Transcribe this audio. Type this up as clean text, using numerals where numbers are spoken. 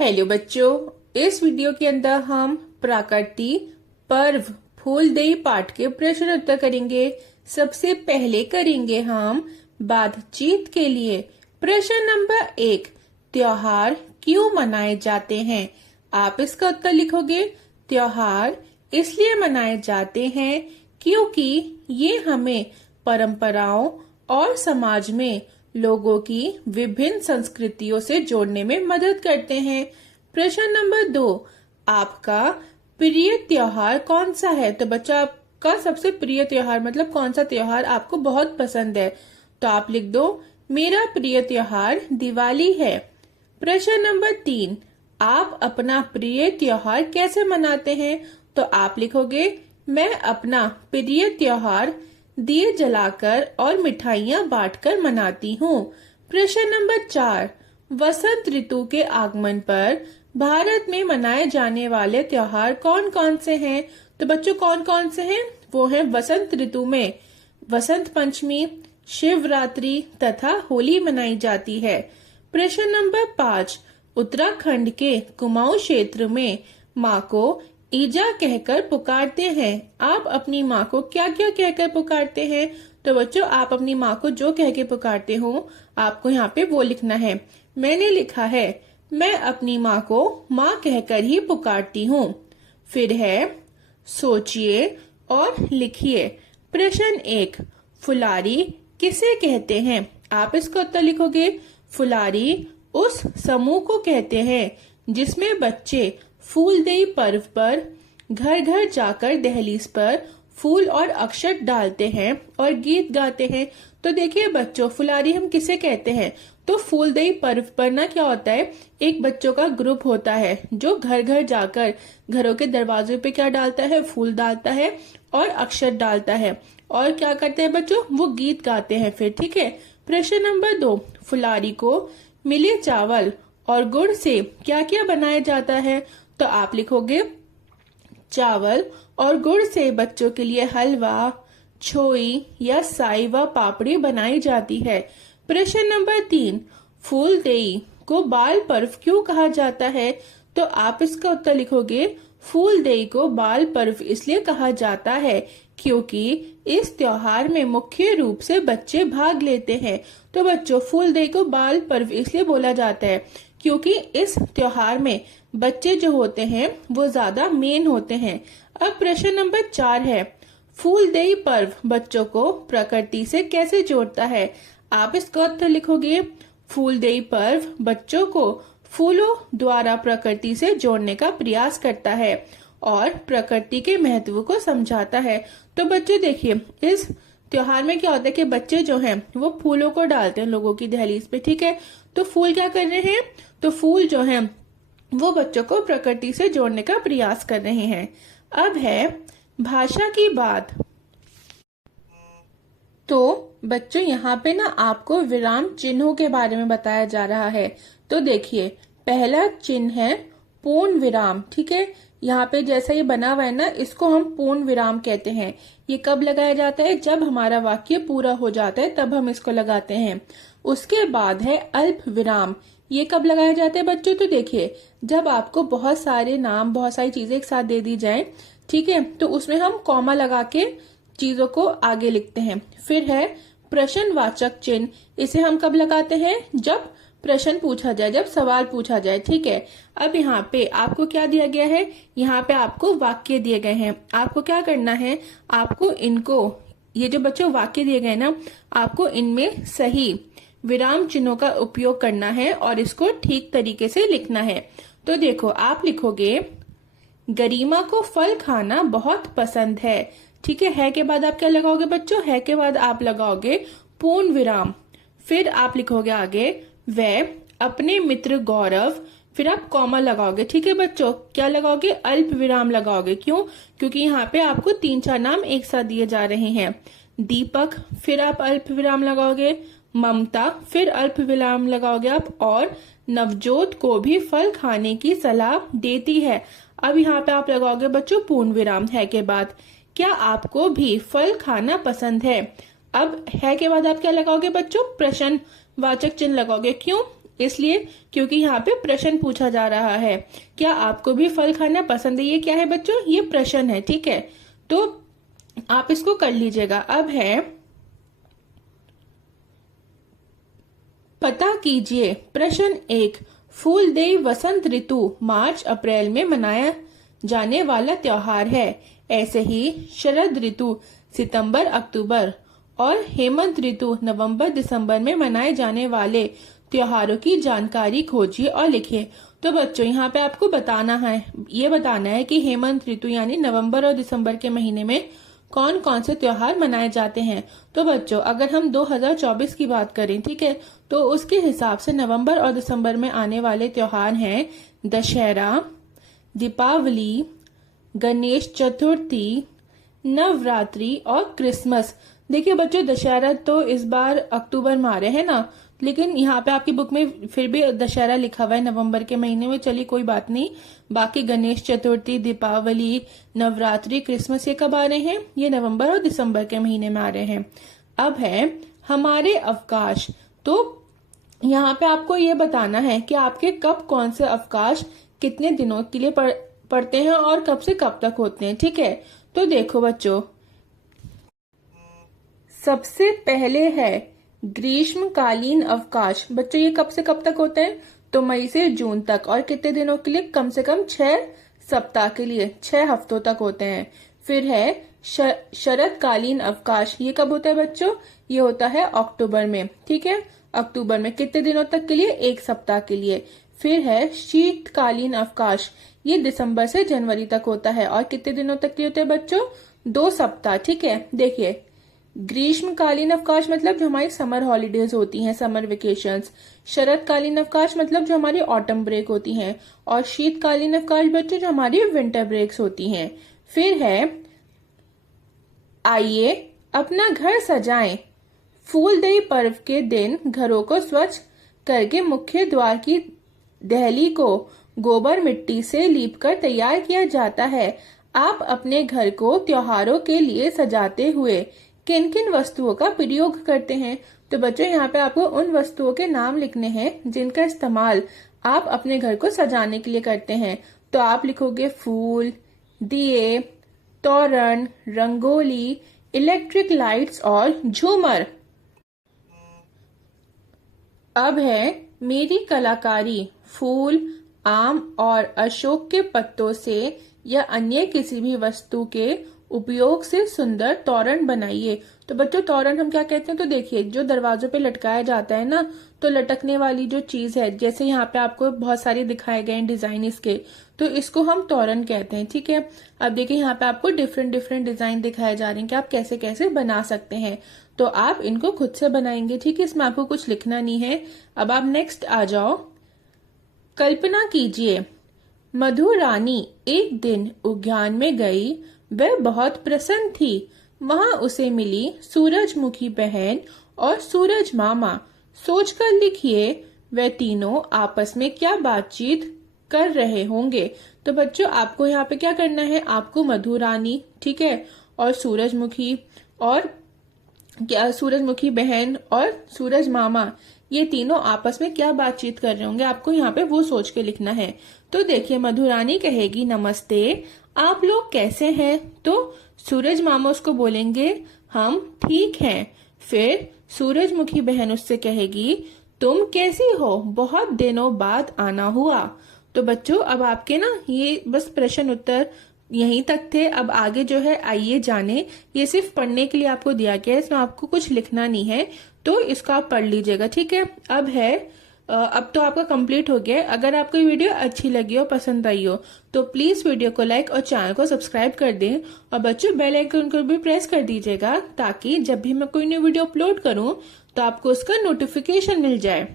Hello बच्चों, इस video के अंदर हम प्राकृति पर्व फूलदेई पाठ के प्रश्न उत्तर करेंगे। सबसे पहले करेंगे हम बातचीत के लिए। प्रश्न नंबर 1, त्योहार क्यों मनाए जाते हैं? आप इसका उत्तर लिखोगे। त्योहार इसलिए मनाए जाते हैं क्योंकि ये हमें परंपराओं और समाज में लोगों की विभिन्न संस्कृतियों से जोड़ने में मदद करते हैं। प्रश्न नंबर 2, आपका प्रिय त्योहार कौन सा है? तो बच्चा, आपका सबसे प्रिय त्योहार मतलब कौन सा त्योहार आपको बहुत पसंद है? तो आप लिख दो, मेरा प्रिय त्योहार दिवाली है। प्रश्न नंबर 3, आप अपना प्रिय त्योहार कैसे मनाते हैं? तो आप लिखोगे, मैं अपना प्रिय त्योहार दिए जलाकर और मिठाइयाँ बांटकर मनाती हूँ। प्रश्न नंबर 4, वसंत ऋतु के आगमन पर भारत में मनाए जाने वाले त्योहार कौन कौन से हैं? तो बच्चों, कौन कौन से हैं? वो हैं वसंत ऋतु में वसंत पंचमी, शिवरात्रि तथा होली मनाई जाती है। प्रश्न नंबर 5, उत्तराखंड के कुमाऊं क्षेत्र में माँ को ईजा कहकर पुकारते हैं। आप अपनी माँ को क्या क्या कहकर पुकारते हैं? तो बच्चों, आप अपनी माँ को जो कह के पुकारते हो आपको यहाँ पे वो लिखना है। मैंने लिखा है, मैं अपनी माँ को माँ कहकर ही पुकारती हूँ। फिर है, सोचिए और लिखिए। प्रश्न 1, फुलारी किसे कहते हैं? आप इसका उत्तर लिखोगे। फुलारी उस समूह को कहते हैं जिसमें बच्चे फूलदेई पर्व पर घर घर जाकर दहलीज पर फूल और अक्षत डालते हैं और गीत गाते हैं। तो देखिए बच्चों, फुलारी हम किसे कहते हैं? तो फूलदेई पर्व पर ना क्या होता है, एक बच्चों का ग्रुप होता है जो घर घर जाकर घरों के दरवाजे पे क्या डालता है, फूल डालता है और अक्षत डालता है। और क्या करते हैं बच्चों, वो गीत गाते हैं फिर। ठीक है। प्रश्न नंबर 2, फुलारी को मिले चावल और गुड़ से क्या क्या बनाया जाता है? तो आप लिखोगे, चावल और गुड़ से बच्चों के लिए हलवा, छोई या साई व पापड़ी बनाई जाती है। प्रश्न नंबर 3, फूलदेई को बाल पर्व क्यों कहा जाता है? तो आप इसका उत्तर लिखोगे, फूलदेई को बाल पर्व इसलिए कहा जाता है क्योंकि इस त्योहार में मुख्य रूप से बच्चे भाग लेते हैं। तो बच्चों, फूलदेई को बाल पर्व इसलिए बोला जाता है क्योंकि इस त्योहार में बच्चे जो होते हैं वो ज्यादा मेन होते हैं। अब प्रश्न नंबर 4 है, फूलदेई पर्व बच्चों को प्रकृति से कैसे जोड़ता है? आप इसका उत्तर लिखोगे, फूलदेई पर्व बच्चों को फूलों द्वारा प्रकृति से जोड़ने का प्रयास करता है और प्रकृति के महत्व को समझाता है। तो बच्चों देखिए, इस त्योहार में क्या होता है कि बच्चे जो हैं वो फूलों को डालते हैं लोगों की दहलीज पे। ठीक है। तो फूल क्या कर रहे हैं? तो फूल जो हैं वो बच्चों को प्रकृति से जोड़ने का प्रयास कर रहे हैं। अब है भाषा की बात। तो बच्चों, यहाँ पे ना आपको विराम चिन्हों के बारे में बताया जा रहा है। तो देखिए, पहला चिन्ह है पूर्ण विराम। ठीक है। यहाँ पे जैसा ये बना हुआ है ना, इसको हम पूर्ण विराम कहते हैं। ये कब लगाया जाता है? जब हमारा वाक्य पूरा हो जाता है तब हम इसको लगाते हैं। उसके बाद है अल्प विराम। ये कब लगाया जाता है बच्चों? तो देखिए, जब आपको बहुत सारे नाम, बहुत सारी चीजें एक साथ दे दी जाए, ठीक है, तो उसमें हम कॉमा लगा के चीजों को आगे लिखते हैं। फिर है प्रश्नवाचक चिन्ह। इसे हम कब लगाते हैं? जब प्रश्न पूछा जाए, जब सवाल पूछा जाए। ठीक है। अब यहाँ पे आपको क्या दिया गया है? यहाँ पे आपको वाक्य दिए गए हैं। आपको क्या करना है? आपको इनको, ये जो बच्चों वाक्य दिए गए ना, आपको इनमें सही विराम चिन्हों का उपयोग करना है और इसको ठीक तरीके से लिखना है। तो देखो, आप लिखोगे, गरिमा को फल खाना बहुत पसंद है। ठीक है के बाद आप क्या लगाओगे बच्चों? है के बाद आप लगाओगे पूर्ण विराम। फिर आप लिखोगे आगे, वह अपने मित्र गौरव, फिर आप कॉमा लगाओगे। ठीक है बच्चों, क्या लगाओगे? अल्प विराम लगाओगे। क्यों? क्योंकि यहाँ पे आपको 3-4 नाम एक साथ दिए जा रहे हैं। दीपक, फिर आप अल्प विराम लगाओगे। ममता, फिर अल्प विराम लगाओगे आप। और नवजोत को भी फल खाने की सलाह देती है। अब यहाँ पे आप लगाओगे बच्चों पूर्ण विराम है के बाद। क्या आपको भी फल खाना पसंद है? अब है के बाद आप क्या लगाओगे बच्चों? प्रश्नवाचक चिन्ह लगाओगे। क्यों? इसलिए क्योंकि यहाँ पे प्रश्न पूछा जा रहा है, क्या आपको भी फल खाना पसंद है? ये क्या है बच्चों? ये प्रश्न है, ठीक है, तो आप इसको कर लीजिएगा। अब है पता कीजिए। प्रश्न 1, फूलदेई वसंत ऋतु मार्च अप्रैल में मनाया जाने वाला त्योहार है। ऐसे ही शरद ऋतु सितंबर अक्टूबर और हेमंत ऋतु नवंबर दिसंबर में मनाए जाने वाले त्योहारों की जानकारी खोजिए और लिखिए। तो बच्चों यहाँ पे आपको बताना है कि हेमंत ऋतु यानी नवंबर और दिसंबर के महीने में कौन कौन से त्योहार मनाए जाते हैं। तो बच्चों अगर हम 2024 की बात करें, ठीक है, तो उसके हिसाब से नवंबर और दिसंबर में आने वाले त्योहार हैं दशहरा, दीपावली, गणेश चतुर्थी, नवरात्रि और क्रिसमस। देखिए बच्चों दशहरा तो इस बार अक्टूबर में आ रहे हैं ना, लेकिन यहाँ पे आपकी बुक में फिर भी दशहरा लिखा हुआ है नवंबर के महीने में। चलिए कोई बात नहीं, बाकी गणेश चतुर्थी, दीपावली, नवरात्रि, क्रिसमस ये कब आ रहे हैं? ये नवंबर और दिसंबर के महीने में आ रहे हैं। अब है हमारे अवकाश। तो यहाँ पे आपको ये बताना है कि आपके कब कौन से अवकाश कितने दिनों के लिए पड़ते हैं और कब से कब तक होते हैं, ठीक है। तो देखो बच्चों, सबसे पहले है ग्रीष्मकालीन अवकाश। बच्चों ये कब से कब तक होते हैं? तो मई से जून तक, और कितने दिनों के लिए? कम से कम 6 सप्ताह के लिए, 6 हफ्तों तक होते हैं। फिर है शरदकालीन अवकाश। ये कब होता है बच्चों? ये होता है अक्टूबर में, ठीक है, अक्टूबर में। कितने दिनों तक के लिए? 1 सप्ताह के लिए। फिर है शीतकालीन अवकाश। ये दिसंबर से जनवरी तक होता है, और कितने दिनों तक के होते हैं बच्चों? 2 सप्ताह, ठीक है। देखिए ग्रीष्मकालीन अवकाश मतलब जो हमारी समर हॉलीडेज होती हैं, समर वेकेशंस। शरदकालीन अवकाश मतलब जो हमारी ऑटम ब्रेक होती हैं, और शीतकालीन अवकाश बच्चों जो हमारी विंटर ब्रेक्स होती हैं। फिर है आइए अपना घर सजाएं। फूलदेई पर्व के दिन घरों को स्वच्छ करके मुख्य द्वार की दहली को गोबर मिट्टी से लीपकर तैयार किया जाता है। आप अपने घर को त्योहारों के लिए सजाते हुए किन किन वस्तुओं का प्रयोग करते हैं? तो बच्चों यहाँ पे आपको उन वस्तुओं के नाम लिखने हैं जिनका इस्तेमाल आप अपने घर को सजाने के लिए करते हैं। तो आप लिखोगे फूल, दिए, तोरण, रंगोली, इलेक्ट्रिक लाइट्स और झूमर। अब है मेरी कलाकारी। फूल, आम और अशोक के पत्तों से या अन्य किसी भी वस्तु के उपयोग से सुंदर तोरण बनाइए। तो बच्चों तोरण हम क्या कहते हैं? तो देखिए जो दरवाजों पे लटकाया जाता है ना, तो लटकने वाली जो चीज है, जैसे यहाँ पे आपको बहुत सारे दिखाए गए हैं डिजाइन इसके, तो इसको हम तोरण कहते हैं, ठीक है। अब देखिए यहाँ पे आपको डिफरेंट डिफरेंट डिजाइन दिखाए जा रहे हैं कि आप कैसे कैसे बना सकते हैं। तो आप इनको खुद से बनाएंगे, ठीक है, इसमें आपको कुछ लिखना नहीं है। अब आप नेक्स्ट आ जाओ। कल्पना कीजिए मधु रानी एक दिन उद्यान में गई। वह बहुत प्रसन्न थी। वहां उसे मिली सूरजमुखी बहन और सूरज मामा। सोचकर लिखिए वह तीनों आपस में क्या बातचीत कर रहे होंगे। तो बच्चों आपको यहाँ पे क्या करना है? आपको मधु रानी, ठीक है, और सूरजमुखी बहन और सूरज मामा, ये तीनों आपस में क्या बातचीत कर रहे होंगे, आपको यहाँ पे वो सोच के लिखना है। तो देखिए मधु रानी कहेगी नमस्ते, आप लोग कैसे हैं? तो सूरज मामा उसको बोलेंगे हम ठीक हैं। फिर सूरजमुखी बहन उससे कहेगी तुम कैसी हो, बहुत दिनों बाद आना हुआ। तो बच्चों अब आपके ना ये बस प्रश्न उत्तर यहीं तक थे। अब आगे जो है आइए जाने, ये सिर्फ पढ़ने के लिए आपको दिया गया है, इसमें आपको कुछ लिखना नहीं है, तो इसको आप पढ़ लीजिएगा, ठीक है। अब तो आपका कंप्लीट हो गया है। अगर आपको ये वीडियो अच्छी लगी हो, पसंद आई हो, तो प्लीज वीडियो को लाइक और चैनल को सब्सक्राइब कर दें, और बच्चों बेल आइकन को भी प्रेस कर दीजिएगा, ताकि जब भी मैं कोई न्यू वीडियो अपलोड करूं तो आपको उसका नोटिफिकेशन मिल जाए।